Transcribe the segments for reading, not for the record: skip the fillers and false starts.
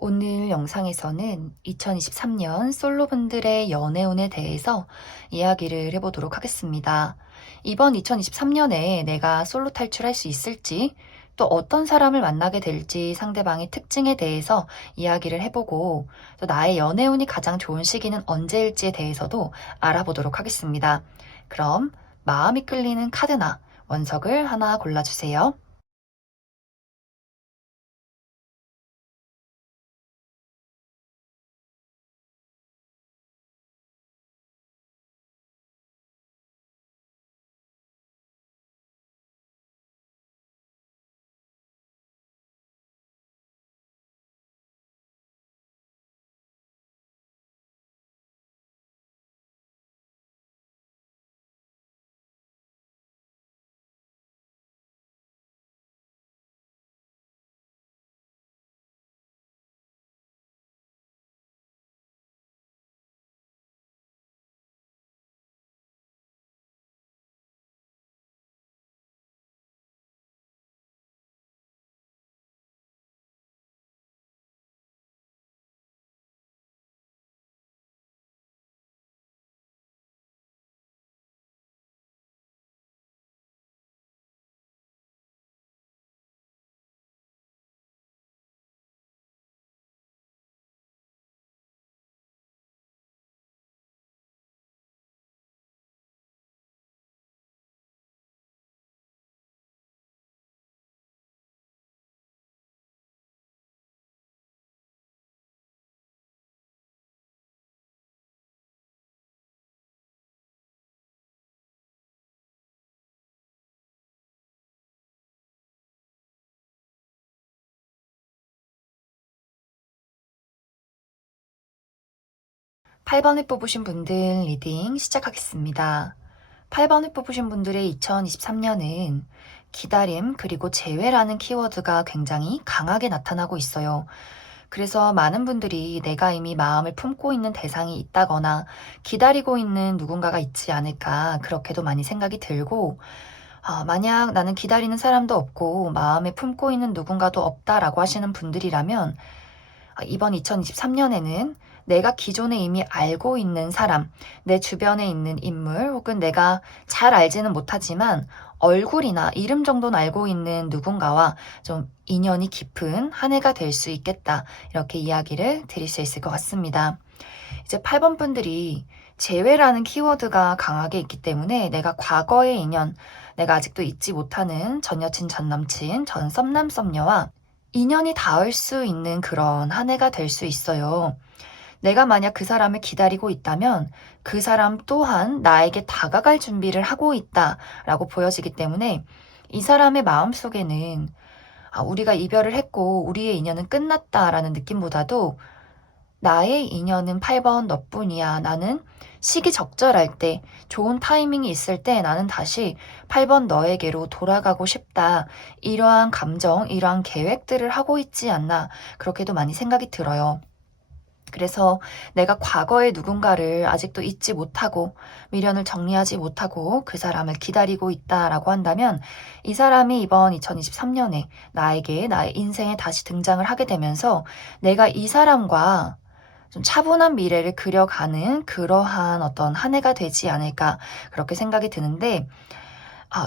오늘 영상에서는 2023년 솔로분들의 연애운에 대해서 이야기를 해보도록 하겠습니다. 이번 2023년에 내가 솔로 탈출할 수 있을지, 또 어떤 사람을 만나게 될지 상대방의 특징에 대해서 이야기를 해보고, 또 나의 연애운이 가장 좋은 시기는 언제일지에 대해서도 알아보도록 하겠습니다. 그럼 마음이 끌리는 카드나 원석을 하나 골라주세요. 8번을 뽑으신 분들 리딩 시작하겠습니다. 8번을 뽑으신 분들의 2023년은 기다림 그리고 재회라는 키워드가 굉장히 강하게 나타나고 있어요. 그래서 많은 분들이 내가 이미 마음을 품고 있는 대상이 있다거나 기다리고 있는 누군가가 있지 않을까 그렇게도 많이 생각이 들고, 만약 나는 기다리는 사람도 없고 마음에 품고 있는 누군가도 없다라고 하시는 분들이라면, 이번 2023년에는 내가 기존에 이미 알고 있는 사람, 내 주변에 있는 인물, 혹은 내가 잘 알지는 못하지만 얼굴이나 이름 정도는 알고 있는 누군가와 좀 인연이 깊은 한 해가 될 수 있겠다. 이렇게 이야기를 드릴 수 있을 것 같습니다. 이제 8번 분들이 재회라는 키워드가 강하게 있기 때문에 내가 과거의 인연, 내가 아직도 잊지 못하는 전 여친, 전 남친, 전 썸남, 썸녀와 인연이 닿을 수 있는 그런 한 해가 될 수 있어요. 내가 만약 그 사람을 기다리고 있다면 그 사람 또한 나에게 다가갈 준비를 하고 있다라고 보여지기 때문에 이 사람의 마음속에는 우리가 이별을 했고 우리의 인연은 끝났다라는 느낌보다도 나의 인연은 8번 너뿐이야. 나는 시기적절할 때, 좋은 타이밍이 있을 때 나는 다시 8번 너에게로 돌아가고 싶다. 이러한 감정, 이러한 계획들을 하고 있지 않나. 그렇게도 많이 생각이 들어요. 그래서 내가 과거의 누군가를 아직도 잊지 못하고 미련을 정리하지 못하고 그 사람을 기다리고 있다라고 한다면, 이 사람이 이번 2023년에 나에게 나의 인생에 다시 등장을 하게 되면서 내가 이 사람과 좀 차분한 미래를 그려가는 그러한 어떤 한 해가 되지 않을까 그렇게 생각이 드는데,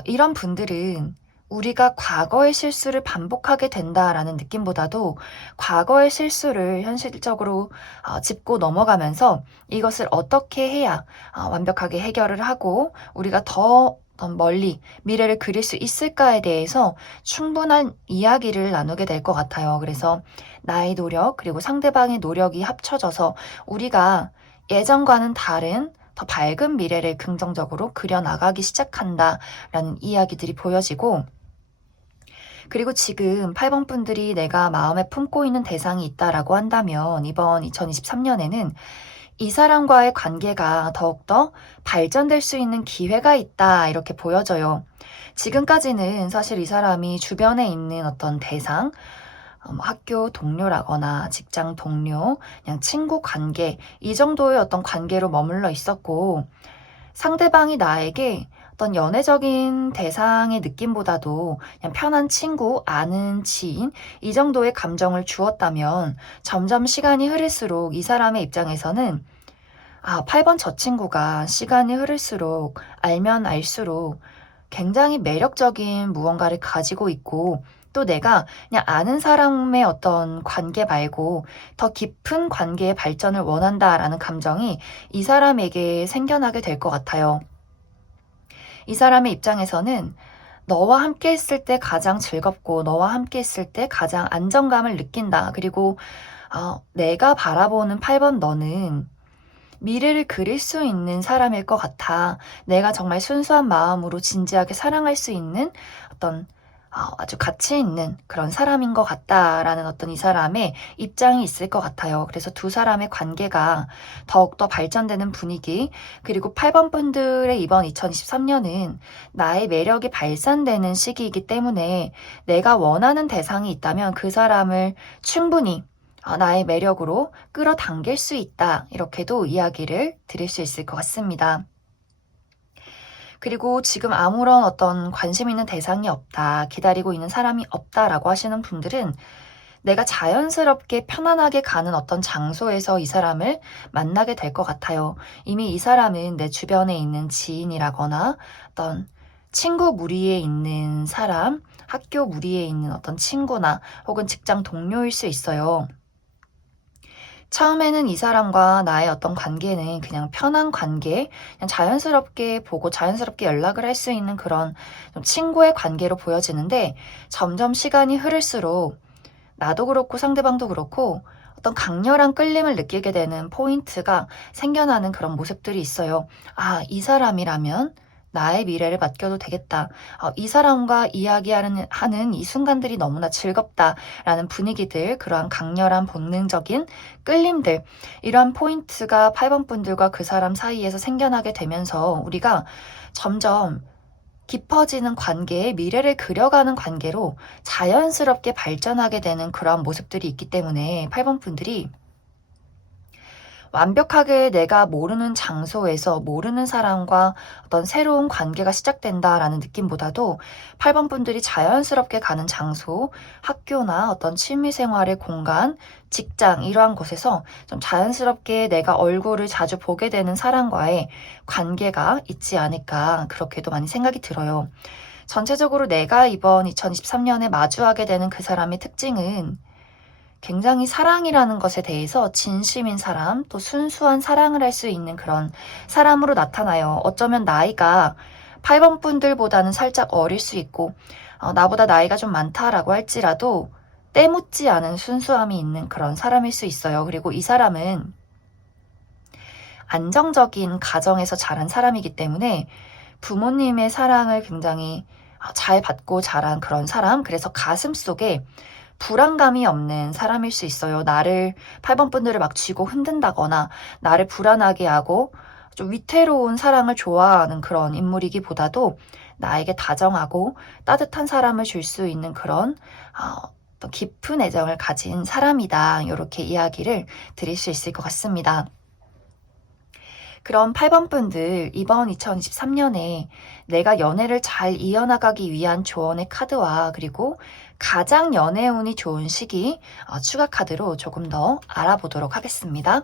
이런 분들은 우리가 과거의 실수를 반복하게 된다라는 느낌보다도 과거의 실수를 현실적으로 짚고 넘어가면서 이것을 어떻게 해야 완벽하게 해결을 하고 우리가 더 멀리 미래를 그릴 수 있을까에 대해서 충분한 이야기를 나누게 될 것 같아요. 그래서 나의 노력 그리고 상대방의 노력이 합쳐져서 우리가 예전과는 다른 더 밝은 미래를 긍정적으로 그려나가기 시작한다라는 이야기들이 보여지고, 그리고 지금 8번 분들이 내가 마음에 품고 있는 대상이 있다라고 한다면 이번 2023년에는 이 사람과의 관계가 더욱더 발전될 수 있는 기회가 있다 이렇게 보여져요. 지금까지는 사실 이 사람이 주변에 있는 어떤 대상, 학교 동료라거나 직장 동료, 그냥 친구 관계, 이 정도의 어떤 관계로 머물러 있었고, 상대방이 나에게 어떤 연애적인 대상의 느낌보다도 그냥 편한 친구, 아는 지인, 이 정도의 감정을 주었다면 점점 시간이 흐를수록 이 사람의 입장에서는 8번 저 친구가 시간이 흐를수록 알면 알수록 굉장히 매력적인 무언가를 가지고 있고 또 내가 그냥 아는 사람의 어떤 관계 말고 더 깊은 관계의 발전을 원한다라는 감정이 이 사람에게 생겨나게 될 것 같아요. 이 사람의 입장에서는 너와 함께 있을 때 가장 즐겁고 너와 함께 있을 때 가장 안정감을 느낀다. 그리고 내가 바라보는 8번 너는 미래를 그릴 수 있는 사람일 것 같아. 내가 정말 순수한 마음으로 진지하게 사랑할 수 있는 어떤 아주 가치 있는 그런 사람인 것 같다라는 어떤 이 사람의 입장이 있을 것 같아요. 그래서 두 사람의 관계가 더욱더 발전되는 분위기, 그리고 8번 분들의 이번 2023년은 나의 매력이 발산되는 시기이기 때문에 내가 원하는 대상이 있다면 그 사람을 충분히 나의 매력으로 끌어당길 수 있다. 이렇게도 이야기를 드릴 수 있을 것 같습니다. 그리고 지금 아무런 어떤 관심 있는 대상이 없다, 기다리고 있는 사람이 없다라고 하시는 분들은 내가 자연스럽게 편안하게 가는 어떤 장소에서 이 사람을 만나게 될 것 같아요. 이미 이 사람은 내 주변에 있는 지인이라거나 어떤 친구 무리에 있는 사람, 학교 무리에 있는 어떤 친구나 혹은 직장 동료일 수 있어요. 처음에는 이 사람과 나의 어떤 관계는 그냥 편한 관계, 그냥 자연스럽게 보고 자연스럽게 연락을 할 수 있는 그런 좀 친구의 관계로 보여지는데 점점 시간이 흐를수록 나도 그렇고 상대방도 그렇고 어떤 강렬한 끌림을 느끼게 되는 포인트가 생겨나는 그런 모습들이 있어요. 이 사람이라면 나의 미래를 맡겨도 되겠다. 이 사람과 이야기하는 이 순간들이 너무나 즐겁다라는 분위기들, 그러한 강렬한 본능적인 끌림들, 이러한 포인트가 8번 분들과 그 사람 사이에서 생겨나게 되면서 우리가 점점 깊어지는 관계에 미래를 그려가는 관계로 자연스럽게 발전하게 되는 그런 모습들이 있기 때문에 8번 분들이 완벽하게 내가 모르는 장소에서 모르는 사람과 어떤 새로운 관계가 시작된다라는 느낌보다도 8번 분들이 자연스럽게 가는 장소, 학교나 어떤 취미생활의 공간, 직장 이러한 곳에서 좀 자연스럽게 내가 얼굴을 자주 보게 되는 사람과의 관계가 있지 않을까 그렇게도 많이 생각이 들어요. 전체적으로 내가 이번 2023년에 마주하게 되는 그 사람의 특징은 굉장히 사랑이라는 것에 대해서 진심인 사람, 또 순수한 사랑을 할 수 있는 그런 사람으로 나타나요. 어쩌면 나이가 8번 분들보다는 살짝 어릴 수 있고, 나보다 나이가 좀 많다라고 할지라도 때묻지 않은 순수함이 있는 그런 사람일 수 있어요. 그리고 이 사람은 안정적인 가정에서 자란 사람이기 때문에 부모님의 사랑을 굉장히 잘 받고 자란 그런 사람, 그래서 가슴 속에 불안감이 없는 사람일 수 있어요. 나를 8번 분들을 막 쥐고 흔든다거나 나를 불안하게 하고 좀 위태로운 사랑을 좋아하는 그런 인물이기보다도 나에게 다정하고 따뜻한 사람을 줄 수 있는 그런 또 깊은 애정을 가진 사람이다. 이렇게 이야기를 드릴 수 있을 것 같습니다. 그럼 8번 분들, 이번 2023년에 내가 연애를 잘 이어나가기 위한 조언의 카드와 그리고 가장 연애운이 좋은 시기 추가 카드로 조금 더 알아보도록 하겠습니다.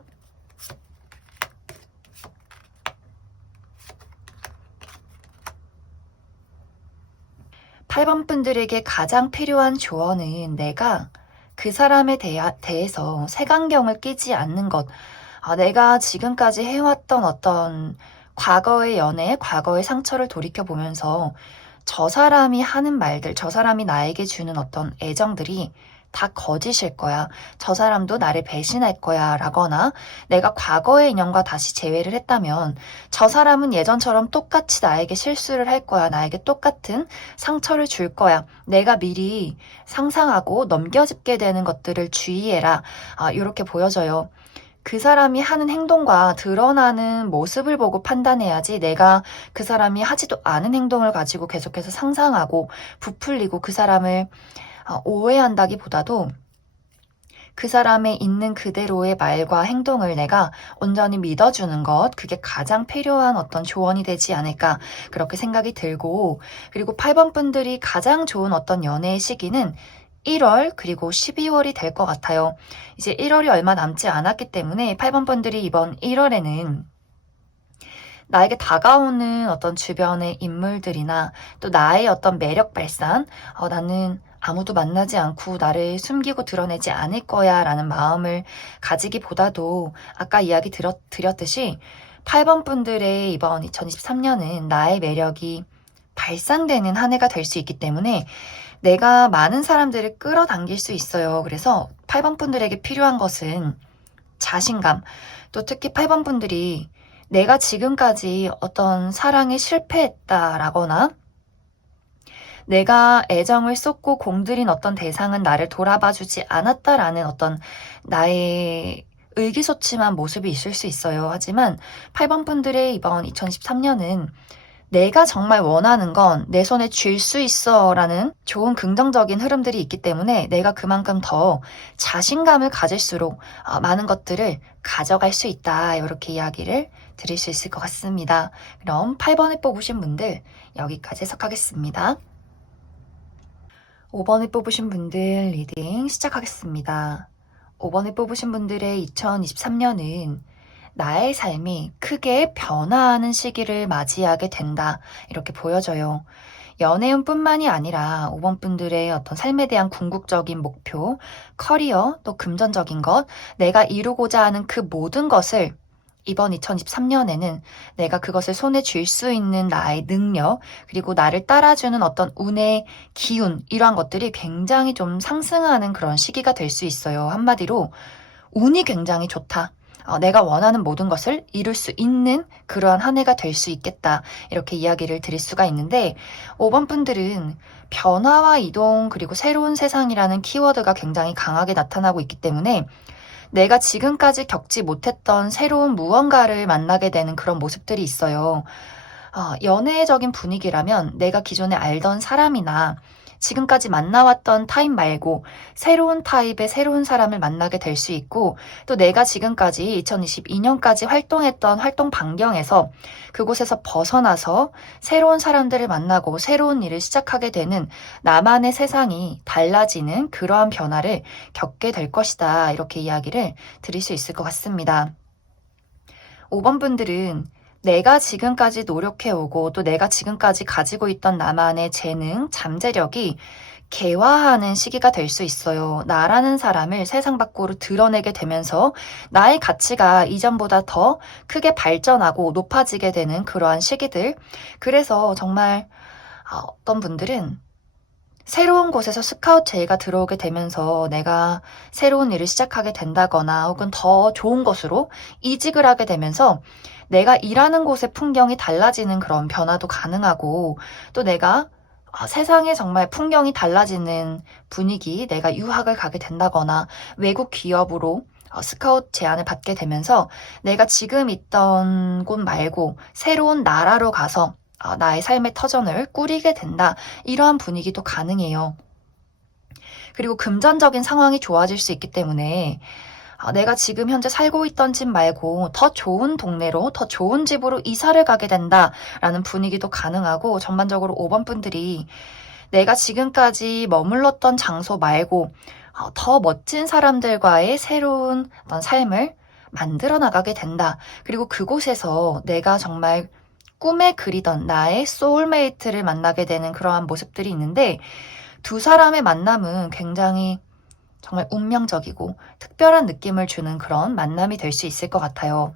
8번 분들에게 가장 필요한 조언은 내가 그 사람에 대해서 색안경을 끼지 않는 것. 내가 지금까지 해왔던 어떤 과거의 연애, 과거의 상처를 돌이켜보면서 저 사람이 하는 말들, 저 사람이 나에게 주는 어떤 애정들이 다 거짓일 거야. 저 사람도 나를 배신할 거야. 라거나 내가 과거의 인연과 다시 재회를 했다면 저 사람은 예전처럼 똑같이 나에게 실수를 할 거야. 나에게 똑같은 상처를 줄 거야. 내가 미리 상상하고 넘겨짚게 되는 것들을 주의해라. 이렇게 보여져요. 그 사람이 하는 행동과 드러나는 모습을 보고 판단해야지 내가 그 사람이 하지도 않은 행동을 가지고 계속해서 상상하고 부풀리고 그 사람을 오해한다기보다도 그 사람의 있는 그대로의 말과 행동을 내가 온전히 믿어주는 것, 그게 가장 필요한 어떤 조언이 되지 않을까 그렇게 생각이 들고, 그리고 8번 분들이 가장 좋은 어떤 연애의 시기는 1월 그리고 12월이 될 것 같아요. 이제 1월이 얼마 남지 않았기 때문에 8번 분들이 이번 1월에는 나에게 다가오는 어떤 주변의 인물들이나 또 나의 어떤 매력 발산, 나는 아무도 만나지 않고 나를 숨기고 드러내지 않을 거야 라는 마음을 가지기보다도 아까 이야기 드렸듯이 8번 분들의 이번 2023년은 나의 매력이 발산되는 한 해가 될 수 있기 때문에 내가 많은 사람들을 끌어당길 수 있어요. 그래서 8번 분들에게 필요한 것은 자신감, 또 특히 8번 분들이 내가 지금까지 어떤 사랑에 실패했다라거나 내가 애정을 쏟고 공들인 어떤 대상은 나를 돌아봐주지 않았다라는 어떤 나의 의기소침한 모습이 있을 수 있어요. 하지만 8번 분들의 이번 2013년은 내가 정말 원하는 건 내 손에 쥘 수 있어 라는 좋은 긍정적인 흐름들이 있기 때문에 내가 그만큼 더 자신감을 가질수록 많은 것들을 가져갈 수 있다. 이렇게 이야기를 드릴 수 있을 것 같습니다. 그럼 8번을 뽑으신 분들 여기까지 해석하겠습니다. 5번을 뽑으신 분들 리딩 시작하겠습니다. 5번을 뽑으신 분들의 2023년은 나의 삶이 크게 변화하는 시기를 맞이하게 된다. 이렇게 보여져요. 연애운뿐만이 아니라 5번 분들의 어떤 삶에 대한 궁극적인 목표, 커리어, 또 금전적인 것, 내가 이루고자 하는 그 모든 것을 이번 2023년에는 내가 그것을 손에 쥘 수 있는 나의 능력, 그리고 나를 따라주는 어떤 운의 기운, 이러한 것들이 굉장히 좀 상승하는 그런 시기가 될 수 있어요. 한마디로 운이 굉장히 좋다. 내가 원하는 모든 것을 이룰 수 있는 그러한 한 해가 될 수 있겠다. 이렇게 이야기를 드릴 수가 있는데 5번 분들은 변화와 이동 그리고 새로운 세상이라는 키워드가 굉장히 강하게 나타나고 있기 때문에 내가 지금까지 겪지 못했던 새로운 무언가를 만나게 되는 그런 모습들이 있어요. 연애적인 분위기라면 내가 기존에 알던 사람이나 지금까지 만나왔던 타입 말고 새로운 타입의 새로운 사람을 만나게 될 수 있고 또 내가 지금까지 2022년까지 활동했던 활동 반경에서 그곳에서 벗어나서 새로운 사람들을 만나고 새로운 일을 시작하게 되는 나만의 세상이 달라지는 그러한 변화를 겪게 될 것이다. 이렇게 이야기를 드릴 수 있을 것 같습니다. 5번 분들은 내가 지금까지 노력해오고 또 내가 지금까지 가지고 있던 나만의 재능, 잠재력이 개화하는 시기가 될 수 있어요. 나라는 사람을 세상 밖으로 드러내게 되면서 나의 가치가 이전보다 더 크게 발전하고 높아지게 되는 그러한 시기들. 그래서 정말 어떤 분들은 새로운 곳에서 스카우트 제의가 들어오게 되면서 내가 새로운 일을 시작하게 된다거나 혹은 더 좋은 곳으로 이직을 하게 되면서 내가 일하는 곳의 풍경이 달라지는 그런 변화도 가능하고 또 내가 세상에 정말 풍경이 달라지는 분위기, 내가 유학을 가게 된다거나 외국 기업으로 스카우트 제안을 받게 되면서 내가 지금 있던 곳 말고 새로운 나라로 가서 나의 삶의 터전을 꾸리게 된다. 이러한 분위기도 가능해요. 그리고 금전적인 상황이 좋아질 수 있기 때문에 내가 지금 현재 살고 있던 집 말고 더 좋은 동네로, 더 좋은 집으로 이사를 가게 된다라는 분위기도 가능하고 전반적으로 5번 분들이 내가 지금까지 머물렀던 장소 말고 더 멋진 사람들과의 새로운 어떤 삶을 만들어 나가게 된다. 그리고 그곳에서 내가 정말 꿈에 그리던 나의 소울메이트를 만나게 되는 그러한 모습들이 있는데 두 사람의 만남은 굉장히 정말 운명적이고 특별한 느낌을 주는 그런 만남이 될 수 있을 것 같아요.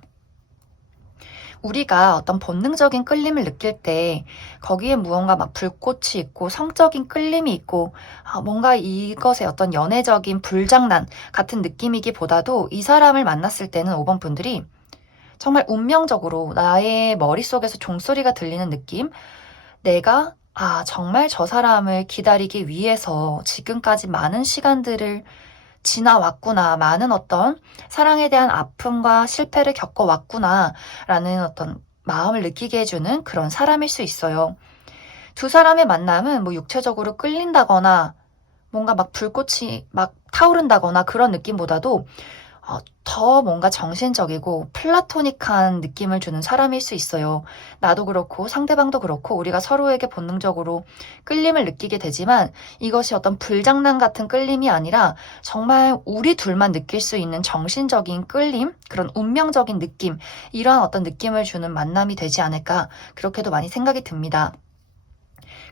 우리가 어떤 본능적인 끌림을 느낄 때 거기에 무언가 막 불꽃이 있고 성적인 끌림이 있고 뭔가 이것의 어떤 연애적인 불장난 같은 느낌이기보다도 이 사람을 만났을 때는 5번 분들이 정말 운명적으로 나의 머릿속에서 종소리가 들리는 느낌? 내가 정말 저 사람을 기다리기 위해서 지금까지 많은 시간들을 지나왔구나. 많은 어떤 사랑에 대한 아픔과 실패를 겪어왔구나. 라는 어떤 마음을 느끼게 해주는 그런 사람일 수 있어요. 두 사람의 만남은 뭐 육체적으로 끌린다거나 뭔가 막 불꽃이 막 타오른다거나 그런 느낌보다도 더 뭔가 정신적이고 플라토닉한 느낌을 주는 사람일 수 있어요. 나도 그렇고 상대방도 그렇고 우리가 서로에게 본능적으로 끌림을 느끼게 되지만 이것이 어떤 불장난 같은 끌림이 아니라 정말 우리 둘만 느낄 수 있는 정신적인 끌림, 그런 운명적인 느낌, 이러한 어떤 느낌을 주는 만남이 되지 않을까, 그렇게도 많이 생각이 듭니다.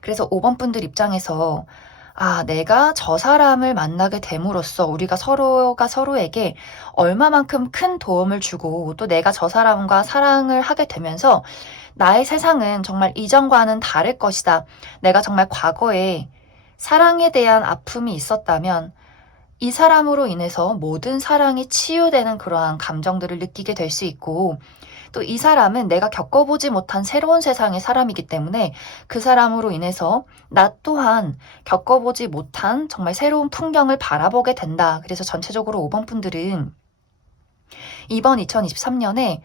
그래서 5번 분들 입장에서 내가 저 사람을 만나게 됨으로써 우리가 서로가 서로에게 얼마만큼 큰 도움을 주고 또 내가 저 사람과 사랑을 하게 되면서 나의 세상은 정말 이전과는 다를 것이다. 내가 정말 과거에 사랑에 대한 아픔이 있었다면 이 사람으로 인해서 모든 사랑이 치유되는 그러한 감정들을 느끼게 될 수 있고, 또 이 사람은 내가 겪어보지 못한 새로운 세상의 사람이기 때문에 그 사람으로 인해서 나 또한 겪어보지 못한 정말 새로운 풍경을 바라보게 된다. 그래서 전체적으로 5번 분들은 이번 2023년에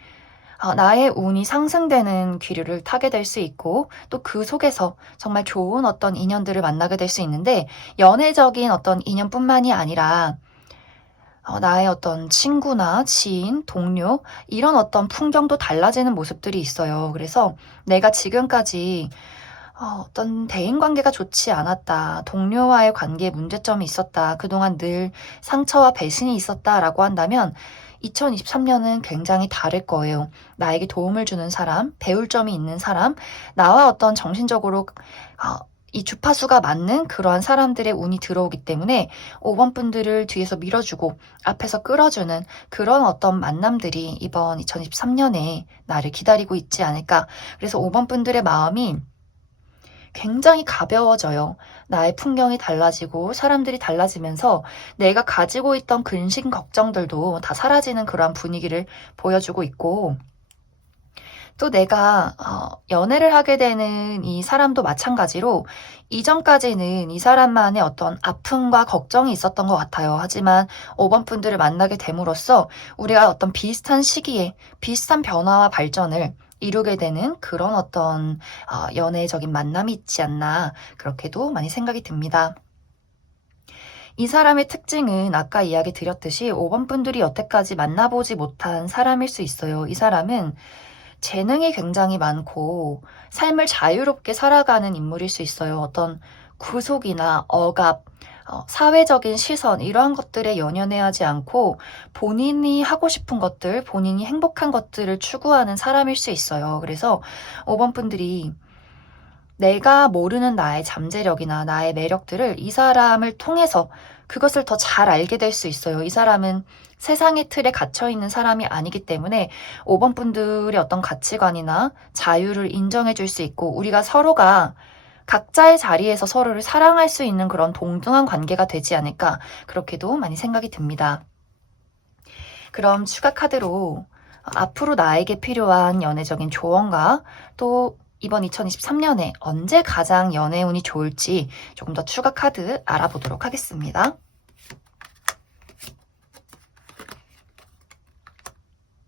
나의 운이 상승되는 기류를 타게 될 수 있고, 또 그 속에서 정말 좋은 어떤 인연들을 만나게 될 수 있는데, 연애적인 어떤 인연뿐만이 아니라 나의 어떤 친구나 지인, 동료, 이런 어떤 풍경도 달라지는 모습들이 있어요. 그래서 내가 지금까지 어떤 대인 관계가 좋지 않았다, 동료와의 관계에 문제점이 있었다, 그동안 늘 상처와 배신이 있었다라고 한다면 2023년은 굉장히 다를 거예요. 나에게 도움을 주는 사람, 배울 점이 있는 사람, 나와 어떤 정신적으로 이 주파수가 맞는 그러한 사람들의 운이 들어오기 때문에 5번 분들을 뒤에서 밀어주고 앞에서 끌어주는 그런 어떤 만남들이 이번 2023년에 나를 기다리고 있지 않을까. 그래서 5번 분들의 마음이 굉장히 가벼워져요. 나의 풍경이 달라지고 사람들이 달라지면서 내가 가지고 있던 근심 걱정들도 다 사라지는 그러한 분위기를 보여주고 있고, 또 내가 연애를 하게 되는 이 사람도 마찬가지로 이전까지는 이 사람만의 어떤 아픔과 걱정이 있었던 것 같아요. 하지만 5번 분들을 만나게 됨으로써 우리가 어떤 비슷한 시기에 비슷한 변화와 발전을 이루게 되는 그런 어떤 연애적인 만남이 있지 않나, 그렇게도 많이 생각이 듭니다. 이 사람의 특징은 아까 이야기 드렸듯이 5번 분들이 여태까지 만나보지 못한 사람일 수 있어요. 이 사람은 재능이 굉장히 많고 삶을 자유롭게 살아가는 인물일 수 있어요. 어떤 구속이나 억압, 사회적인 시선, 이러한 것들에 연연해하지 않고 본인이 하고 싶은 것들, 본인이 행복한 것들을 추구하는 사람일 수 있어요. 그래서 5번 분들이 내가 모르는 나의 잠재력이나 나의 매력들을 이 사람을 통해서 그것을 더 잘 알게 될 수 있어요. 이 사람은 세상의 틀에 갇혀 있는 사람이 아니기 때문에 5번 분들의 어떤 가치관이나 자유를 인정해 줄 수 있고, 우리가 서로가 각자의 자리에서 서로를 사랑할 수 있는 그런 동등한 관계가 되지 않을까, 그렇게도 많이 생각이 듭니다. 그럼 추가 카드로 앞으로 나에게 필요한 연애적인 조언과 또 이번 2023년에 언제 가장 연애 운이 좋을지 조금 더 추가 카드 알아보도록 하겠습니다.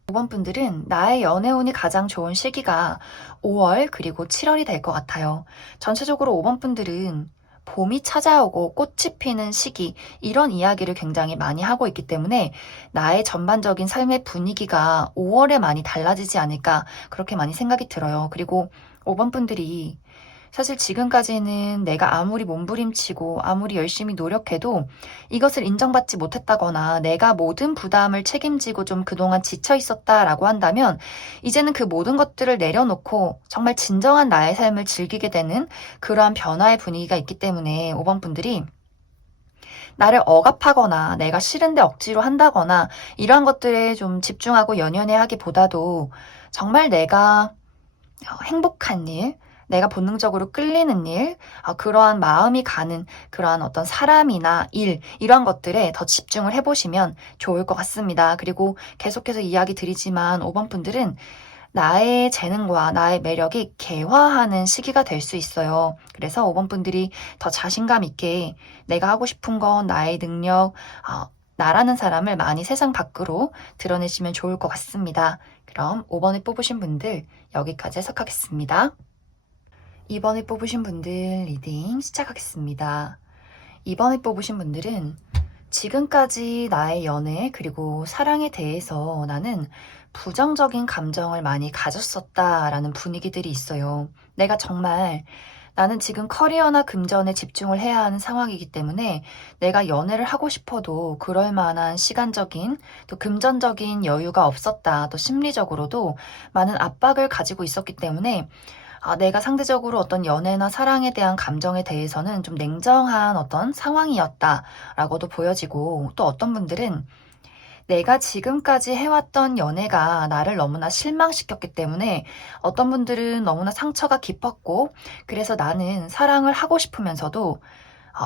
5번 분들은 나의 연애 운이 가장 좋은 시기가 5월 그리고 7월이 될 것 같아요. 전체적으로 5번 분들은 봄이 찾아오고 꽃이 피는 시기, 이런 이야기를 굉장히 많이 하고 있기 때문에 나의 전반적인 삶의 분위기가 5월에 많이 달라지지 않을까, 그렇게 많이 생각이 들어요. 그리고 5번 분들이 사실 지금까지는 내가 아무리 몸부림치고 아무리 열심히 노력해도 이것을 인정받지 못했다거나 내가 모든 부담을 책임지고 좀 그동안 지쳐 있었다라고 한다면, 이제는 그 모든 것들을 내려놓고 정말 진정한 나의 삶을 즐기게 되는 그러한 변화의 분위기가 있기 때문에 5번 분들이 나를 억압하거나 내가 싫은데 억지로 한다거나 이러한 것들에 좀 집중하고 연연해 하기보다도 정말 내가 행복한 일, 내가 본능적으로 끌리는 일, 그러한 마음이 가는 그러한 어떤 사람이나 일, 이러한 것들에 더 집중을 해보시면 좋을 것 같습니다. 그리고 계속해서 이야기 드리지만 5번 분들은 나의 재능과 나의 매력이 개화하는 시기가 될 수 있어요. 그래서 5번 분들이 더 자신감 있게 내가 하고 싶은 건 나의 능력, 나라는 사람을 많이 세상 밖으로 드러내시면 좋을 것 같습니다. 그럼 5번을 뽑으신 분들 여기까지 해석하겠습니다. 2번을 뽑으신 분들 리딩 시작하겠습니다. 이번에 뽑으신 분들은 지금까지 나의 연애 그리고 사랑에 대해서 나는 부정적인 감정을 많이 가졌었다라는 분위기들이 있어요. 내가 정말 나는 지금 커리어나 금전에 집중을 해야 하는 상황이기 때문에 내가 연애를 하고 싶어도 그럴 만한 시간적인 또 금전적인 여유가 없었다. 또 심리적으로도 많은 압박을 가지고 있었기 때문에 내가 상대적으로 어떤 연애나 사랑에 대한 감정에 대해서는 좀 냉정한 어떤 상황이었다라고도 보여지고, 또 어떤 분들은 내가 지금까지 해왔던 연애가 나를 너무나 실망시켰기 때문에 어떤 분들은 너무나 상처가 깊었고, 그래서 나는 사랑을 하고 싶으면서도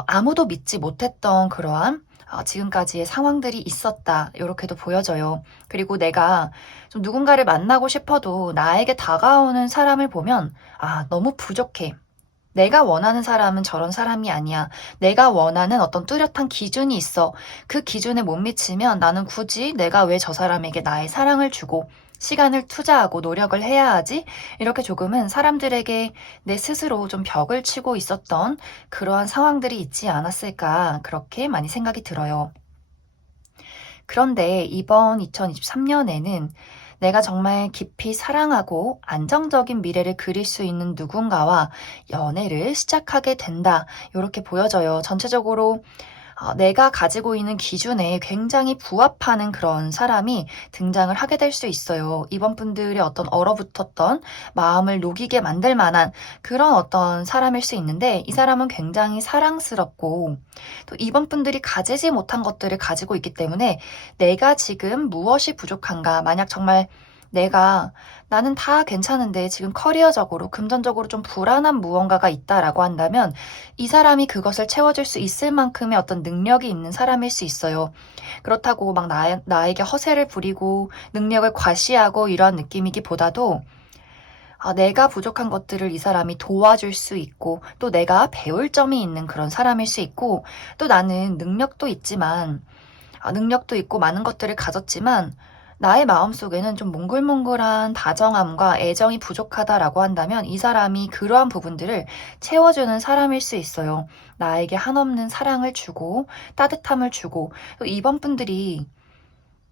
아무도 믿지 못했던 그러한 지금까지의 상황들이 있었다. 이렇게도 보여져요. 그리고 내가 좀 누군가를 만나고 싶어도 나에게 다가오는 사람을 보면 너무 부족해. 내가 원하는 사람은 저런 사람이 아니야. 내가 원하는 어떤 뚜렷한 기준이 있어. 그 기준에 못 미치면 나는 굳이 내가 왜 저 사람에게 나의 사랑을 주고 시간을 투자하고 노력을 해야 하지? 이렇게 조금은 사람들에게 내 스스로 좀 벽을 치고 있었던 그러한 상황들이 있지 않았을까, 그렇게 많이 생각이 들어요. 그런데 이번 2023년에는 내가 정말 깊이 사랑하고 안정적인 미래를 그릴 수 있는 누군가와 연애를 시작하게 된다. 이렇게 보여져요. 전체적으로 내가 가지고 있는 기준에 굉장히 부합하는 그런 사람이 등장을 하게 될 수 있어요. 이번 분들의 어떤 얼어붙었던 마음을 녹이게 만들 만한 그런 어떤 사람일 수 있는데, 이 사람은 굉장히 사랑스럽고 또 이번 분들이 가지지 못한 것들을 가지고 있기 때문에 내가 지금 무엇이 부족한가, 만약 정말 나는 다 괜찮은데 지금 커리어적으로, 금전적으로 좀 불안한 무언가가 있다라고 한다면 이 사람이 그것을 채워줄 수 있을 만큼의 어떤 능력이 있는 사람일 수 있어요. 그렇다고 막 나에게 허세를 부리고 능력을 과시하고 이런 느낌이기보다도 내가 부족한 것들을 이 사람이 도와줄 수 있고, 또 내가 배울 점이 있는 그런 사람일 수 있고, 또 나는 능력도 있고 많은 것들을 가졌지만 나의 마음속에는 좀 몽글몽글한 다정함과 애정이 부족하다라고 한다면 이 사람이 그러한 부분들을 채워주는 사람일 수 있어요. 나에게 한없는 사랑을 주고 따뜻함을 주고, 또 이번 분들이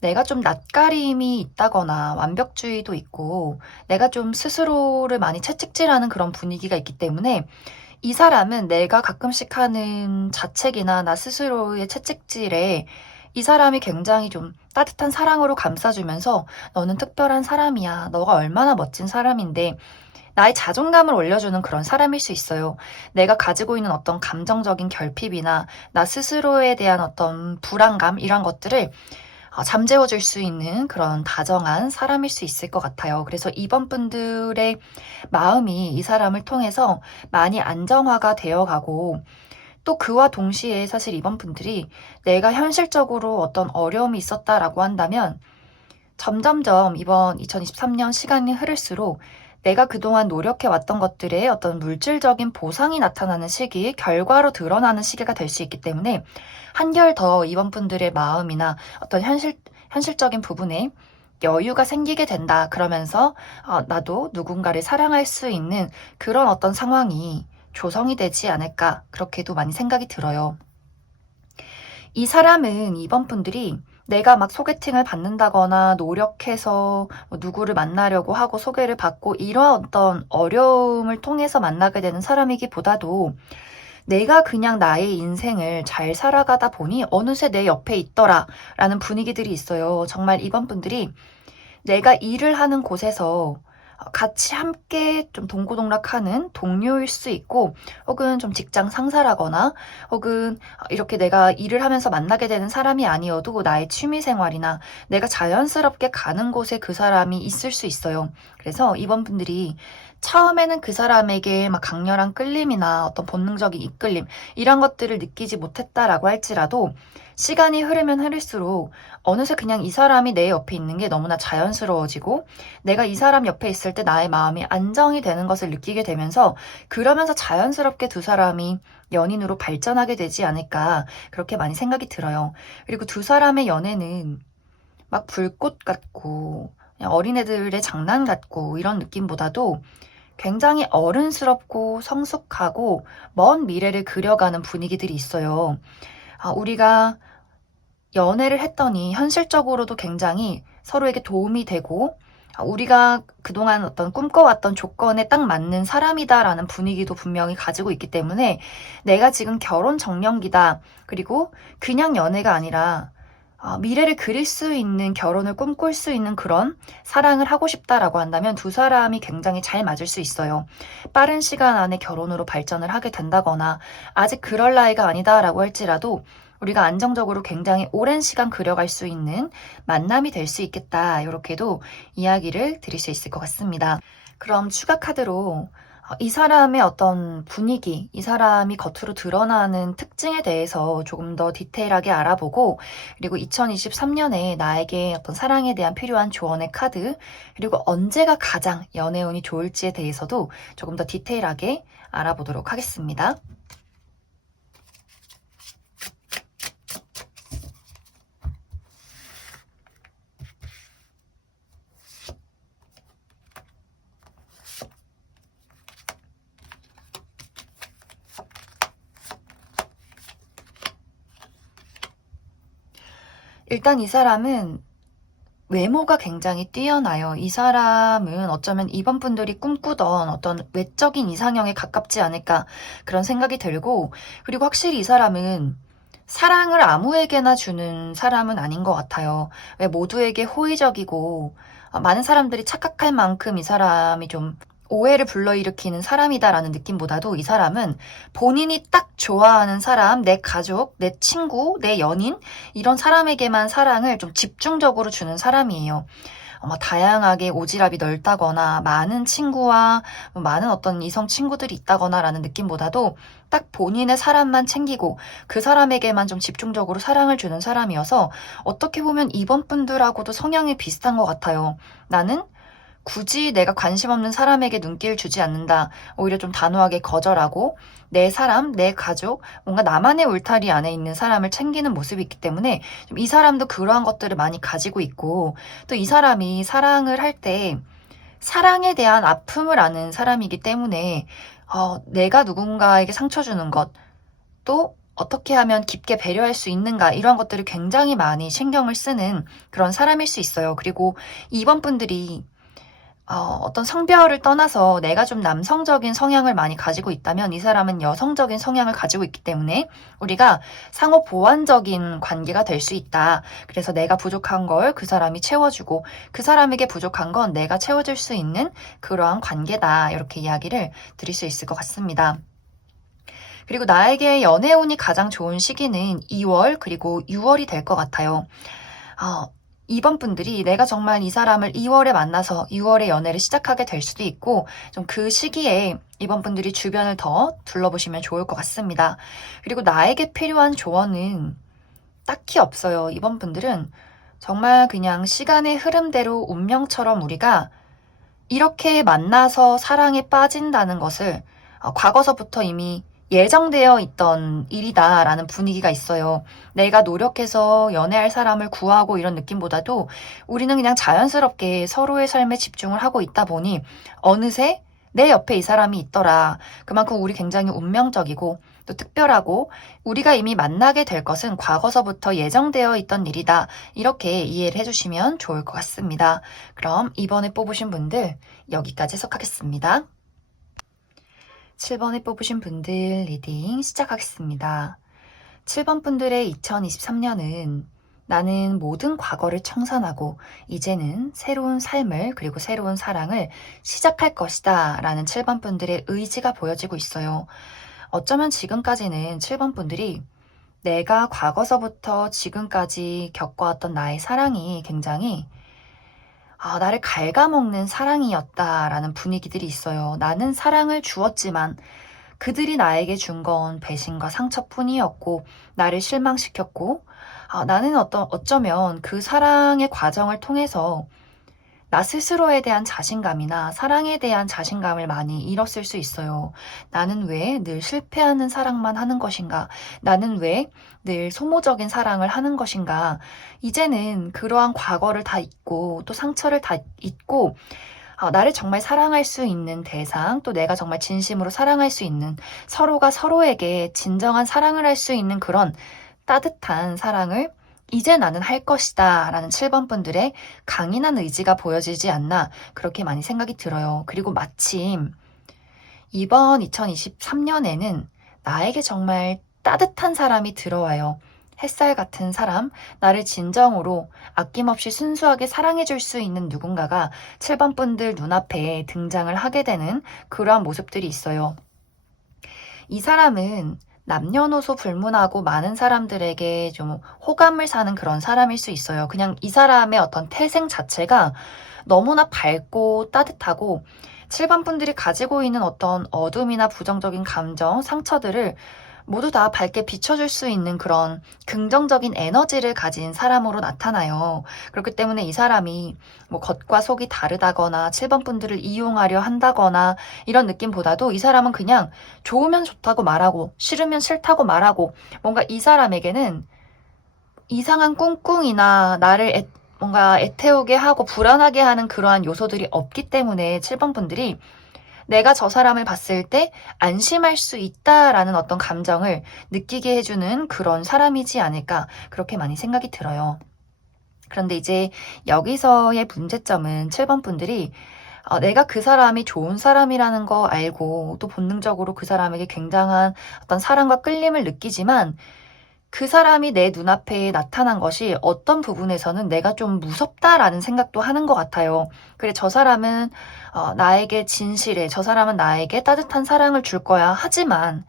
내가 좀 낯가림이 있다거나 완벽주의도 있고 내가 좀 스스로를 많이 채찍질하는 그런 분위기가 있기 때문에 이 사람은 내가 가끔씩 하는 자책이나 나 스스로의 채찍질에 이 사람이 굉장히 좀 따뜻한 사랑으로 감싸주면서 너는 특별한 사람이야. 너가 얼마나 멋진 사람인데, 나의 자존감을 올려주는 그런 사람일 수 있어요. 내가 가지고 있는 어떤 감정적인 결핍이나 나 스스로에 대한 어떤 불안감, 이런 것들을 잠재워줄 수 있는 그런 다정한 사람일 수 있을 것 같아요. 그래서 이번 분들의 마음이 이 사람을 통해서 많이 안정화가 되어가고, 또 그와 동시에 사실 이번 분들이 내가 현실적으로 어떤 어려움이 있었다라고 한다면 점점점 이번 2023년 시간이 흐를수록 내가 그동안 노력해왔던 것들의 어떤 물질적인 보상이 나타나는 시기, 결과로 드러나는 시기가 될 수 있기 때문에 한결 더 이번 분들의 마음이나 어떤 현실적인 부분에 여유가 생기게 된다. 그러면서 나도 누군가를 사랑할 수 있는 그런 어떤 상황이 조성이 되지 않을까, 그렇게도 많이 생각이 들어요. 이 사람은 이번 분들이 내가 막 소개팅을 받는다거나 노력해서 누구를 만나려고 하고 소개를 받고 이런 어떤 어려움을 통해서 만나게 되는 사람이기보다도 내가 그냥 나의 인생을 잘 살아가다 보니 어느새 내 옆에 있더라 라는 분위기들이 있어요. 정말 이번 분들이 내가 일을 하는 곳에서 같이 함께 좀 동고동락하는 동료일 수 있고, 혹은 좀 직장 상사라거나, 혹은 이렇게 내가 일을 하면서 만나게 되는 사람이 아니어도 나의 취미 생활이나 내가 자연스럽게 가는 곳에 그 사람이 있을 수 있어요. 그래서 이번 분들이 처음에는 그 사람에게 막 강렬한 끌림이나 어떤 본능적인 이끌림, 이런 것들을 느끼지 못했다라고 할지라도 시간이 흐르면 흐를수록 어느새 그냥 이 사람이 내 옆에 있는 게 너무나 자연스러워지고, 내가 이 사람 옆에 있을 때 나의 마음이 안정이 되는 것을 느끼게 되면서, 그러면서 자연스럽게 두 사람이 연인으로 발전하게 되지 않을까, 그렇게 많이 생각이 들어요. 그리고 두 사람의 연애는 막 불꽃 같고 그냥 어린애들의 장난 같고 이런 느낌보다도 굉장히 어른스럽고 성숙하고 먼 미래를 그려가는 분위기들이 있어요. 우리가 연애를 했더니 현실적으로도 굉장히 서로에게 도움이 되고 우리가 그동안 어떤 꿈꿔왔던 조건에 딱 맞는 사람이다라는 분위기도 분명히 가지고 있기 때문에 내가 지금 결혼 정년기다. 그리고 그냥 연애가 아니라 미래를 그릴 수 있는 결혼을 꿈꿀 수 있는 그런 사랑을 하고 싶다라고 한다면 두 사람이 굉장히 잘 맞을 수 있어요. 빠른 시간 안에 결혼으로 발전을 하게 된다거나 아직 그럴 나이가 아니다라고 할지라도 우리가 안정적으로 굉장히 오랜 시간 그려갈 수 있는 만남이 될 수 있겠다. 이렇게도 이야기를 드릴 수 있을 것 같습니다. 그럼 추가 카드로 이 사람의 어떤 분위기, 이 사람이 겉으로 드러나는 특징에 대해서 조금 더 디테일하게 알아보고, 그리고 2023년에 나에게 어떤 사랑에 대한 필요한 조언의 카드, 그리고 언제가 가장 연애운이 좋을지에 대해서도 조금 더 디테일하게 알아보도록 하겠습니다. 일단 이 사람은 외모가 굉장히 뛰어나요. 이 사람은 어쩌면 이번 분들이 꿈꾸던 어떤 외적인 이상형에 가깝지 않을까 그런 생각이 들고, 그리고 확실히 이 사람은 사랑을 아무에게나 주는 사람은 아닌 것 같아요. 왜 모두에게 호의적이고 많은 사람들이 착각할 만큼 이 사람이 좀 오해를 불러일으키는 사람이다라는 느낌보다도 이 사람은 본인이 딱 좋아하는 사람, 내 가족, 내 친구, 내 연인 이런 사람에게만 사랑을 좀 집중적으로 주는 사람이에요. 다양하게 오지랖이 넓다거나 많은 친구와 많은 어떤 이성 친구들이 있다거나라는 느낌보다도 딱 본인의 사람만 챙기고 그 사람에게만 좀 집중적으로 사랑을 주는 사람이어서 어떻게 보면 이번 분들하고도 성향이 비슷한 것 같아요. 나는 굳이 내가 관심 없는 사람에게 눈길을 주지 않는다. 오히려 좀 단호하게 거절하고 내 사람, 내 가족, 뭔가 나만의 울타리 안에 있는 사람을 챙기는 모습이 있기 때문에 좀 이 사람도 그러한 것들을 많이 가지고 있고, 또 이 사람이 사랑을 할 때 사랑에 대한 아픔을 아는 사람이기 때문에 내가 누군가에게 상처 주는 것, 또 어떻게 하면 깊게 배려할 수 있는가 이런 것들을 굉장히 많이 신경을 쓰는 그런 사람일 수 있어요. 그리고 이번 분들이 어떤 성별을 떠나서 내가 좀 남성적인 성향을 많이 가지고 있다면 이 사람은 여성적인 성향을 가지고 있기 때문에 우리가 상호 보완적인 관계가 될 수 있다. 그래서 내가 부족한 걸 그 사람이 채워주고 그 사람에게 부족한 건 내가 채워줄 수 있는 그러한 관계다. 이렇게 이야기를 드릴 수 있을 것 같습니다. 그리고 나에게 연애운이 가장 좋은 시기는 2월 그리고 6월이 될 것 같아요. 이번 분들이 내가 정말 이 사람을 2월에 만나서 6월에 연애를 시작하게 될 수도 있고 좀 그 시기에 이번 분들이 주변을 더 둘러보시면 좋을 것 같습니다. 그리고 나에게 필요한 조언은 딱히 없어요. 이번 분들은 정말 그냥 시간의 흐름대로 운명처럼 우리가 이렇게 만나서 사랑에 빠진다는 것을 과거서부터 이미 예정되어 있던 일이다라는 분위기가 있어요. 내가 노력해서 연애할 사람을 구하고 이런 느낌보다도 우리는 그냥 자연스럽게 서로의 삶에 집중을 하고 있다 보니 어느새 내 옆에 이 사람이 있더라. 그만큼 우리 굉장히 운명적이고 또 특별하고 우리가 이미 만나게 될 것은 과거서부터 예정되어 있던 일이다. 이렇게 이해를 해주시면 좋을 것 같습니다. 그럼 이번에 뽑으신 분들 여기까지 해석하겠습니다. 7번에 뽑으신 분들 리딩 시작하겠습니다. 7번 분들의 2023년은 나는 모든 과거를 청산하고 이제는 새로운 삶을 그리고 새로운 사랑을 시작할 것이다 라는 7번 분들의 의지가 보여지고 있어요. 어쩌면 지금까지는 7번 분들이 내가 과거서부터 지금까지 겪어왔던 나의 사랑이 굉장히 나를 갉아먹는 사랑이었다라는 분위기들이 있어요. 나는 사랑을 주었지만 그들이 나에게 준 건 배신과 상처뿐이었고 나를 실망시켰고 나는 어쩌면 그 사랑의 과정을 통해서 나 스스로에 대한 자신감이나 사랑에 대한 자신감을 많이 잃었을 수 있어요. 나는 왜 늘 실패하는 사랑만 하는 것인가? 나는 왜 늘 소모적인 사랑을 하는 것인가? 이제는 그러한 과거를 다 잊고 또 상처를 다 잊고 나를 정말 사랑할 수 있는 대상, 또 내가 정말 진심으로 사랑할 수 있는, 서로가 서로에게 진정한 사랑을 할 수 있는 그런 따뜻한 사랑을 이제 나는 할 것이다 라는 7번 분들의 강인한 의지가 보여지지 않나 그렇게 많이 생각이 들어요. 그리고 마침 이번 2023년에는 나에게 정말 따뜻한 사람이 들어와요. 햇살 같은 사람, 나를 진정으로 아낌없이 순수하게 사랑해줄 수 있는 누군가가 7번 분들 눈앞에 등장을 하게 되는 그러한 모습들이 있어요. 이 사람은 남녀노소 불문하고 많은 사람들에게 좀 호감을 사는 그런 사람일 수 있어요. 그냥 이 사람의 어떤 태생 자체가 너무나 밝고 따뜻하고 7번 분들이 가지고 있는 어떤 어둠이나 부정적인 감정, 상처들을 모두 다 밝게 비춰줄 수 있는 그런 긍정적인 에너지를 가진 사람으로 나타나요. 그렇기 때문에 이 사람이 뭐 겉과 속이 다르다거나 7번 분들을 이용하려 한다거나 이런 느낌보다도 이 사람은 그냥 좋으면 좋다고 말하고 싫으면 싫다고 말하고 뭔가 이 사람에게는 이상한 꿍꿍이나 나를 뭔가 애태우게 하고 불안하게 하는 그러한 요소들이 없기 때문에 7번 분들이 내가 저 사람을 봤을 때 안심할 수 있다라는 어떤 감정을 느끼게 해주는 그런 사람이지 않을까 그렇게 많이 생각이 들어요. 그런데 이제 여기서의 문제점은 7번 분들이 내가 그 사람이 좋은 사람이라는 거 알고 또 본능적으로 그 사람에게 굉장한 어떤 사랑과 끌림을 느끼지만 그 사람이 내 눈앞에 나타난 것이 어떤 부분에서는 내가 좀 무섭다라는 생각도 하는 것 같아요. 그래, 저 사람은 나에게 진실해. 저 사람은 나에게 따뜻한 사랑을 줄 거야. 하지만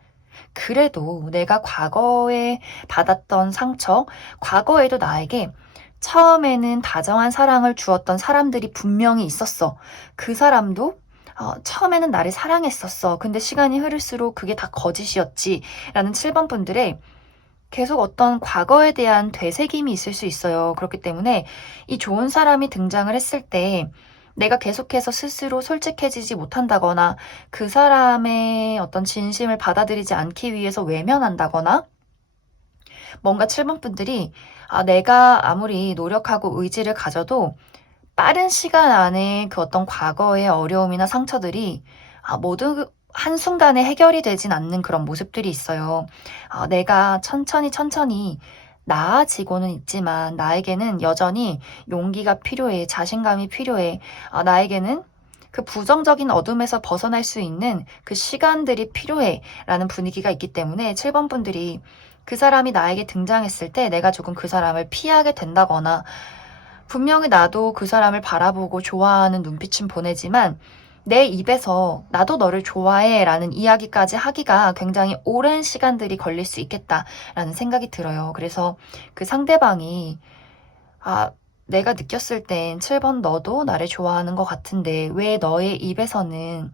그래도 내가 과거에 받았던 상처, 과거에도 나에게 처음에는 다정한 사랑을 주었던 사람들이 분명히 있었어. 그 사람도 처음에는 나를 사랑했었어. 근데 시간이 흐를수록 그게 다 거짓이었지. 라는 7번 분들의 계속 어떤 과거에 대한 되새김이 있을 수 있어요. 그렇기 때문에 이 좋은 사람이 등장을 했을 때 내가 계속해서 스스로 솔직해지지 못한다거나 그 사람의 어떤 진심을 받아들이지 않기 위해서 외면한다거나 뭔가 7번 분들이 내가 아무리 노력하고 의지를 가져도 빠른 시간 안에 그 어떤 과거의 어려움이나 상처들이 모두 한순간에 해결이 되진 않는 그런 모습들이 있어요. 내가 천천히 나아지고는 있지만 나에게는 여전히 용기가 필요해, 자신감이 필요해. 나에게는 그 부정적인 어둠에서 벗어날 수 있는 그 시간들이 필요해 라는 분위기가 있기 때문에 7번 분들이 그 사람이 나에게 등장했을 때 내가 조금 그 사람을 피하게 된다거나 분명히 나도 그 사람을 바라보고 좋아하는 눈빛은 보내지만 내 입에서 나도 너를 좋아해 라는 이야기까지 하기가 굉장히 오랜 시간들이 걸릴 수 있겠다라는 생각이 들어요. 그래서 그 상대방이 내가 느꼈을 땐 7번 너도 나를 좋아하는 것 같은데 왜 너의 입에서는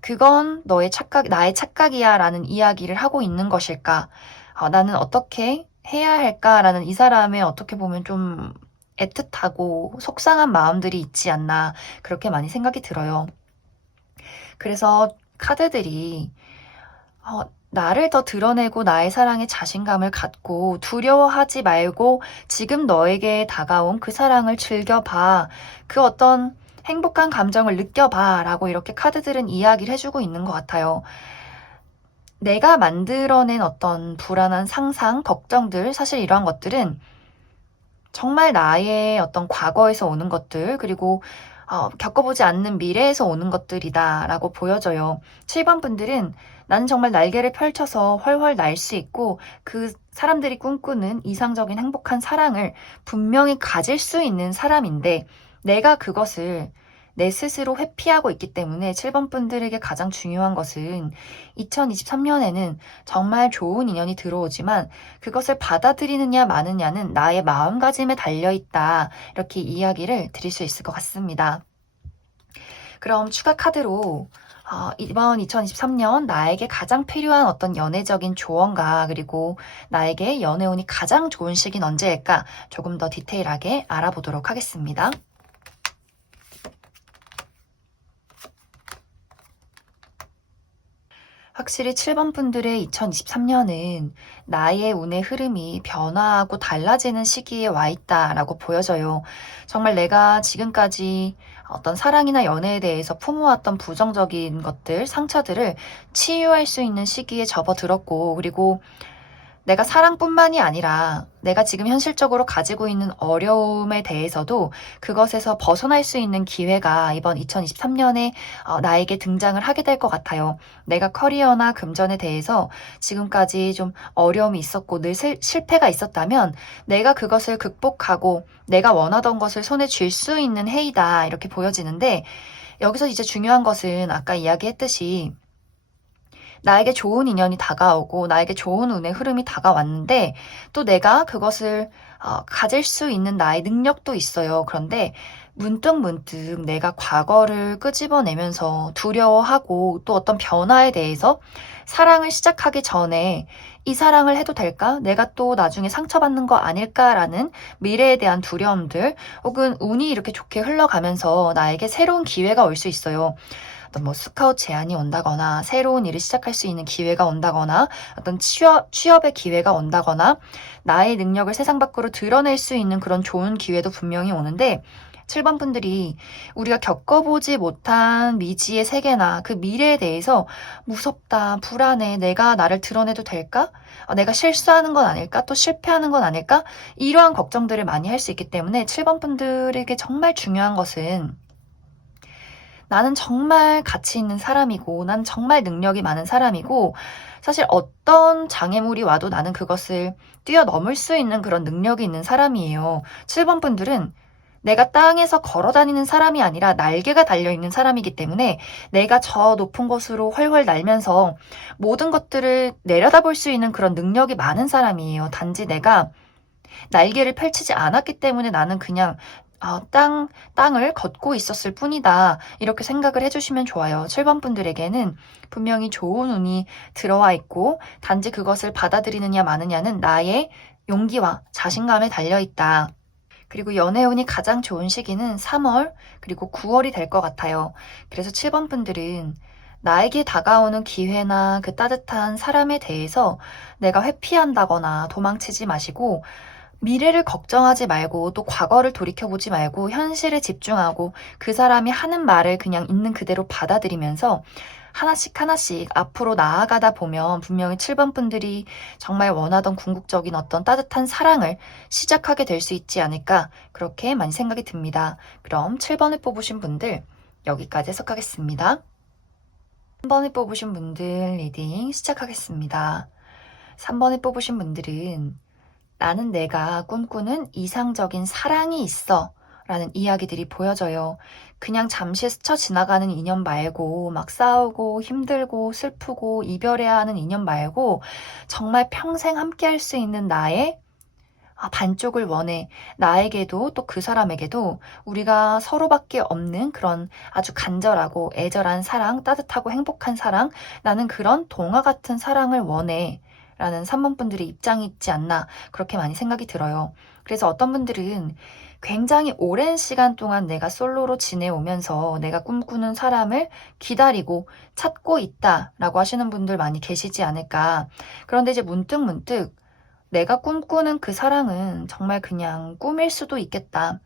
그건 나의 착각이야 라는 이야기를 하고 있는 것일까? 나는 어떻게 해야 할까라는 이 사람의 어떻게 보면 좀 애틋하고 속상한 마음들이 있지 않나 그렇게 많이 생각이 들어요. 그래서 카드들이 나를 더 드러내고 나의 사랑에 자신감을 갖고 두려워하지 말고 지금 너에게 다가온 그 사랑을 즐겨봐. 그 어떤 행복한 감정을 느껴봐 라고 이렇게 카드들은 이야기를 해주고 있는 것 같아요. 내가 만들어낸 어떤 불안한 상상, 걱정들, 사실 이러한 것들은 정말 나의 어떤 과거에서 오는 것들, 그리고 겪어보지 않는 미래에서 오는 것들이다 라고 보여져요. 7번 분들은 나는 정말 날개를 펼쳐서 훨훨 날 수 있고 그 사람들이 꿈꾸는 이상적인 행복한 사랑을 분명히 가질 수 있는 사람인데 내가 그것을 내 스스로 회피하고 있기 때문에 7번 분들에게 가장 중요한 것은 2023년에는 정말 좋은 인연이 들어오지만 그것을 받아들이느냐 마느냐는 나의 마음가짐에 달려있다. 이렇게 이야기를 드릴 수 있을 것 같습니다. 그럼 추가 카드로 이번 2023년 나에게 가장 필요한 어떤 연애적인 조언과 그리고 나에게 연애운이 가장 좋은 시기는 언제일까 조금 더 디테일하게 알아보도록 하겠습니다. 확실히 7번 분들의 2023년은 나의 운의 흐름이 변화하고 달라지는 시기에 와 있다라고 보여져요. 정말 내가 지금까지 어떤 사랑이나 연애에 대해서 품어왔던 부정적인 것들, 상처들을 치유할 수 있는 시기에 접어들었고, 그리고 내가 사랑뿐만이 아니라 내가 지금 현실적으로 가지고 있는 어려움에 대해서도 그것에서 벗어날 수 있는 기회가 이번 2023년에 나에게 등장을 하게 될 것 같아요. 내가 커리어나 금전에 대해서 지금까지 좀 어려움이 있었고 늘 실패가 있었다면 내가 그것을 극복하고 내가 원하던 것을 손에 쥘 수 있는 해이다 이렇게 보여지는데, 여기서 이제 중요한 것은 아까 이야기했듯이 나에게 좋은 인연이 다가오고 나에게 좋은 운의 흐름이 다가왔는데 또 내가 그것을 가질 수 있는 나의 능력도 있어요. 그런데 문득문득 내가 과거를 끄집어내면서 두려워하고 또 어떤 변화에 대해서 사랑을 시작하기 전에 이 사랑을 해도 될까? 내가 또 나중에 상처받는 거 아닐까라는 미래에 대한 두려움들, 혹은 운이 이렇게 좋게 흘러가면서 나에게 새로운 기회가 올 수 있어요. 어떤 뭐 스카웃 제안이 온다거나 새로운 일을 시작할 수 있는 기회가 온다거나 어떤 취업의 기회가 온다거나 나의 능력을 세상 밖으로 드러낼 수 있는 그런 좋은 기회도 분명히 오는데, 7번 분들이 우리가 겪어보지 못한 미지의 세계나 그 미래에 대해서 무섭다, 불안해, 내가 나를 드러내도 될까? 내가 실수하는 건 아닐까? 또 실패하는 건 아닐까? 이러한 걱정들을 많이 할 수 있기 때문에 7번 분들에게 정말 중요한 것은 나는 정말 가치 있는 사람이고, 난 정말 능력이 많은 사람이고, 사실 어떤 장애물이 와도 나는 그것을 뛰어넘을 수 있는 그런 능력이 있는 사람이에요. 7번 분들은 내가 땅에서 걸어 다니는 사람이 아니라 날개가 달려있는 사람이기 때문에 내가 저 높은 곳으로 훨훨 날면서 모든 것들을 내려다볼 수 있는 그런 능력이 많은 사람이에요. 단지 내가 날개를 펼치지 않았기 때문에 나는 그냥 땅을 걷고 있었을 뿐이다. 이렇게 생각을 해주시면 좋아요. 7번 분들에게는 분명히 좋은 운이 들어와 있고, 단지 그것을 받아들이느냐 마느냐는 나의 용기와 자신감에 달려있다. 그리고 연애운이 가장 좋은 시기는 3월 그리고 9월이 될 것 같아요. 그래서 7번 분들은 나에게 다가오는 기회나 그 따뜻한 사람에 대해서 내가 회피한다거나 도망치지 마시고, 미래를 걱정하지 말고 또 과거를 돌이켜보지 말고 현실에 집중하고 그 사람이 하는 말을 그냥 있는 그대로 받아들이면서 하나씩 하나씩 앞으로 나아가다 보면 분명히 7번 분들이 정말 원하던 궁극적인 어떤 따뜻한 사랑을 시작하게 될 수 있지 않을까, 그렇게 많이 생각이 듭니다. 그럼 7번을 뽑으신 분들 여기까지 해석하겠습니다. 3번을 뽑으신 분들 리딩 시작하겠습니다. 3번을 뽑으신 분들은 나는 내가 꿈꾸는 이상적인 사랑이 있어 라는 이야기들이 보여져요. 그냥 잠시 스쳐 지나가는 인연 말고 막 싸우고 힘들고 슬프고 이별해야 하는 인연 말고 정말 평생 함께 할 수 있는 나의 반쪽을 원해. 나에게도 또 그 사람에게도 우리가 서로밖에 없는 그런 아주 간절하고 애절한 사랑, 따뜻하고 행복한 사랑, 나는 그런 동화 같은 사랑을 원해 라는 3번 분들의 입장이 있지 않나, 그렇게 많이 생각이 들어요. 그래서 어떤 분들은 굉장히 오랜 시간 동안 내가 솔로로 지내오면서 내가 꿈꾸는 사람을 기다리고 찾고 있다라고 하시는 분들 많이 계시지 않을까. 그런데 이제 문득문득 내가 꿈꾸는 그 사랑은 정말 그냥 꿈일 수도 있겠다.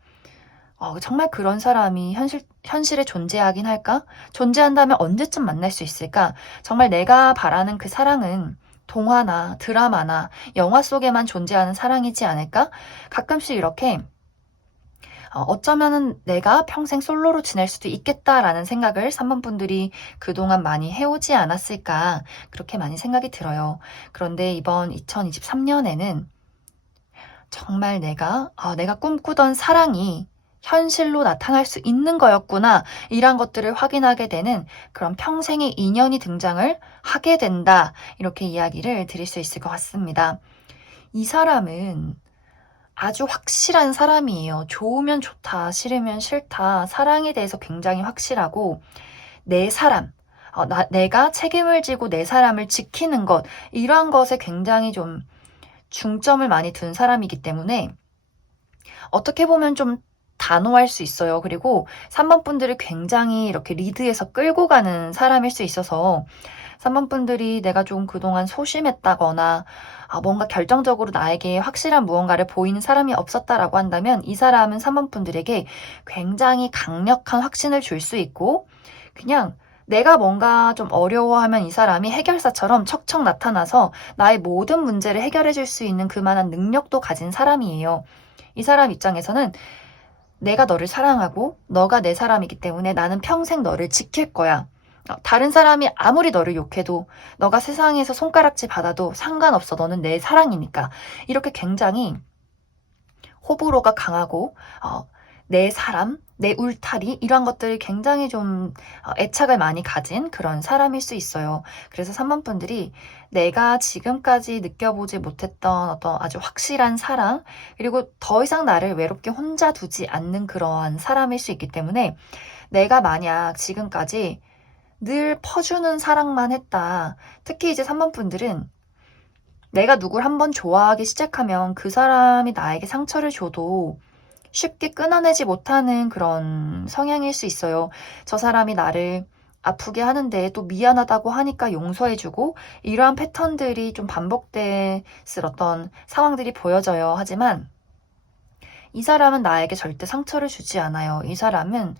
정말 그런 사람이 현실에 존재하긴 할까? 존재한다면 언제쯤 만날 수 있을까? 정말 내가 바라는 그 사랑은 동화나 드라마나 영화 속에만 존재하는 사랑이지 않을까? 가끔씩 이렇게 어쩌면은 내가 평생 솔로로 지낼 수도 있겠다라는 생각을 3번 분들이 그동안 많이 해오지 않았을까, 그렇게 많이 생각이 들어요. 그런데 이번 2023년에는 정말 내가 꿈꾸던 사랑이 현실로 나타날 수 있는 거였구나, 이런 것들을 확인하게 되는 그런 평생의 인연이 등장을 하게 된다, 이렇게 이야기를 드릴 수 있을 것 같습니다. 이 사람은 아주 확실한 사람이에요. 좋으면 좋다, 싫으면 싫다, 사랑에 대해서 굉장히 확실하고, 내 사람, 내가 책임을 지고 내 사람을 지키는 것, 이러한 것에 굉장히 좀 중점을 많이 둔 사람이기 때문에 어떻게 보면 좀 단호할 수 있어요. 그리고 3번 분들을 굉장히 이렇게 리드해서 끌고 가는 사람일 수 있어서 3번 분들이 내가 좀 그동안 소심했다거나 뭔가 결정적으로 나에게 확실한 무언가를 보이는 사람이 없었다라고 한다면 이 사람은 3번 분들에게 굉장히 강력한 확신을 줄 수 있고 그냥 내가 뭔가 좀 어려워하면 이 사람이 해결사처럼 척척 나타나서 나의 모든 문제를 해결해 줄 수 있는 그만한 능력도 가진 사람이에요. 이 사람 입장에서는 내가 너를 사랑하고 너가 내 사람이기 때문에 나는 평생 너를 지킬 거야. 다른 사람이 아무리 너를 욕해도 너가 세상에서 손가락질 받아도 상관없어. 너는 내 사랑이니까. 이렇게 굉장히 호불호가 강하고 내 사람, 내 울타리 이런 것들을 굉장히 좀 애착을 많이 가진 그런 사람일 수 있어요. 그래서 3번 분들이 내가 지금까지 느껴보지 못했던 어떤 아주 확실한 사랑 그리고 더 이상 나를 외롭게 혼자 두지 않는 그러한 사람일 수 있기 때문에 내가 만약 지금까지 늘 퍼주는 사랑만 했다. 특히 이제 3번 분들은 내가 누굴 한번 좋아하기 시작하면 그 사람이 나에게 상처를 줘도 쉽게 끊어내지 못하는 그런 성향일 수 있어요. 저 사람이 나를 아프게 하는데 또 미안하다고 하니까 용서해주고 이러한 패턴들이 좀 반복됐을 어떤 상황들이 보여져요. 하지만 이 사람은 나에게 절대 상처를 주지 않아요. 이 사람은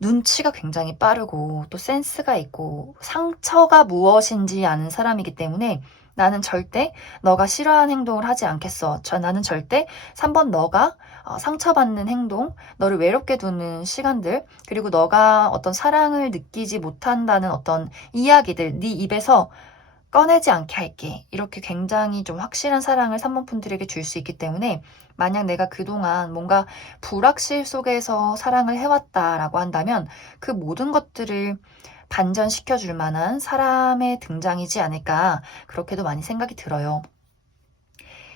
눈치가 굉장히 빠르고 또 센스가 있고 상처가 무엇인지 아는 사람이기 때문에 나는 절대 너가 싫어하는 행동을 하지 않겠어. 나는 절대 3번 너가 상처받는 행동, 너를 외롭게 두는 시간들, 그리고 너가 어떤 사랑을 느끼지 못한다는 어떤 이야기들, 네 입에서 꺼내지 않게 할게. 이렇게 굉장히 좀 확실한 사랑을 3번 분들에게 줄 수 있기 때문에 만약 내가 그동안 뭔가 불확실 속에서 사랑을 해왔다라고 한다면 그 모든 것들을 반전시켜 줄 만한 사람의 등장이지 않을까 그렇게도 많이 생각이 들어요.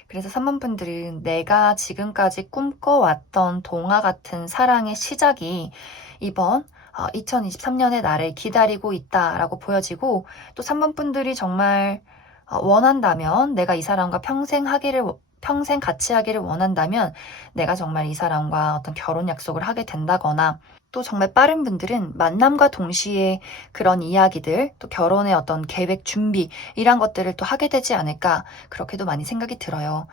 그래서 3번 분들은 내가 지금까지 꿈꿔왔던 동화 같은 사랑의 시작이 이번 2023년의 나를 기다리고 있다라고 보여지고 또 3번 분들이 정말 원한다면 내가 이 사람과 평생 같이 하기를 원한다면 내가 정말 이 사람과 어떤 결혼 약속을 하게 된다거나 또 정말 빠른 분들은 만남과 동시에 그런 이야기들 또 결혼의 어떤 계획 준비 이런 것들을 또 하게 되지 않을까 그렇게도 많이 생각이 들어요.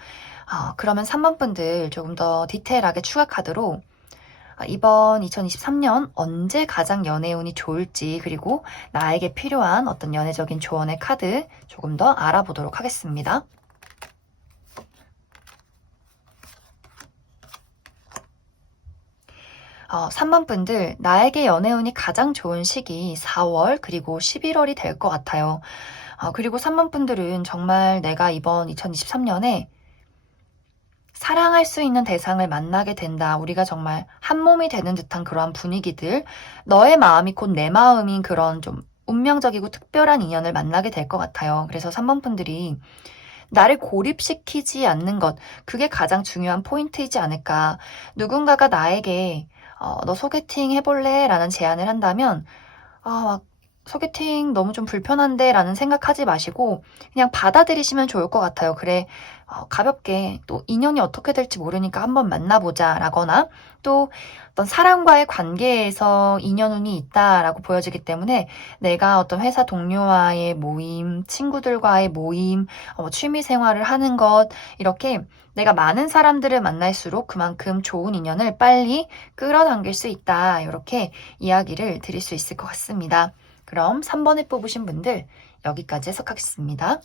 그러면 3번 분들 조금 더 디테일하게 추가 카드로 이번 2023년 언제 가장 연애운이 좋을지 그리고 나에게 필요한 어떤 연애적인 조언의 카드 조금 더 알아보도록 하겠습니다. 3번 분들 나에게 연애운이 가장 좋은 시기 4월 그리고 11월이 될 것 같아요. 그리고 3번 분들은 정말 내가 이번 2023년에 사랑할 수 있는 대상을 만나게 된다. 우리가 정말 한 몸이 되는 듯한 그러한 분위기들, 너의 마음이 곧 내 마음인 그런 좀 운명적이고 특별한 인연을 만나게 될 것 같아요. 그래서 3번 분들이 나를 고립시키지 않는 것, 그게 가장 중요한 포인트이지 않을까. 누군가가 나에게 너 소개팅 해볼래? 라는 제안을 한다면 막 소개팅 너무 좀 불편한데 라는 생각하지 마시고 그냥 받아들이시면 좋을 것 같아요. 그래, 가볍게 또 인연이 어떻게 될지 모르니까 한번 만나보자 라거나 또 어떤 사람과의 관계에서 인연운이 있다라고 보여지기 때문에 내가 어떤 회사 동료와의 모임, 친구들과의 모임, 취미 생활을 하는 것 이렇게 내가 많은 사람들을 만날수록 그만큼 좋은 인연을 빨리 끌어당길 수 있다. 이렇게 이야기를 드릴 수 있을 것 같습니다. 그럼 3번을 뽑으신 분들 여기까지 해석하겠습니다.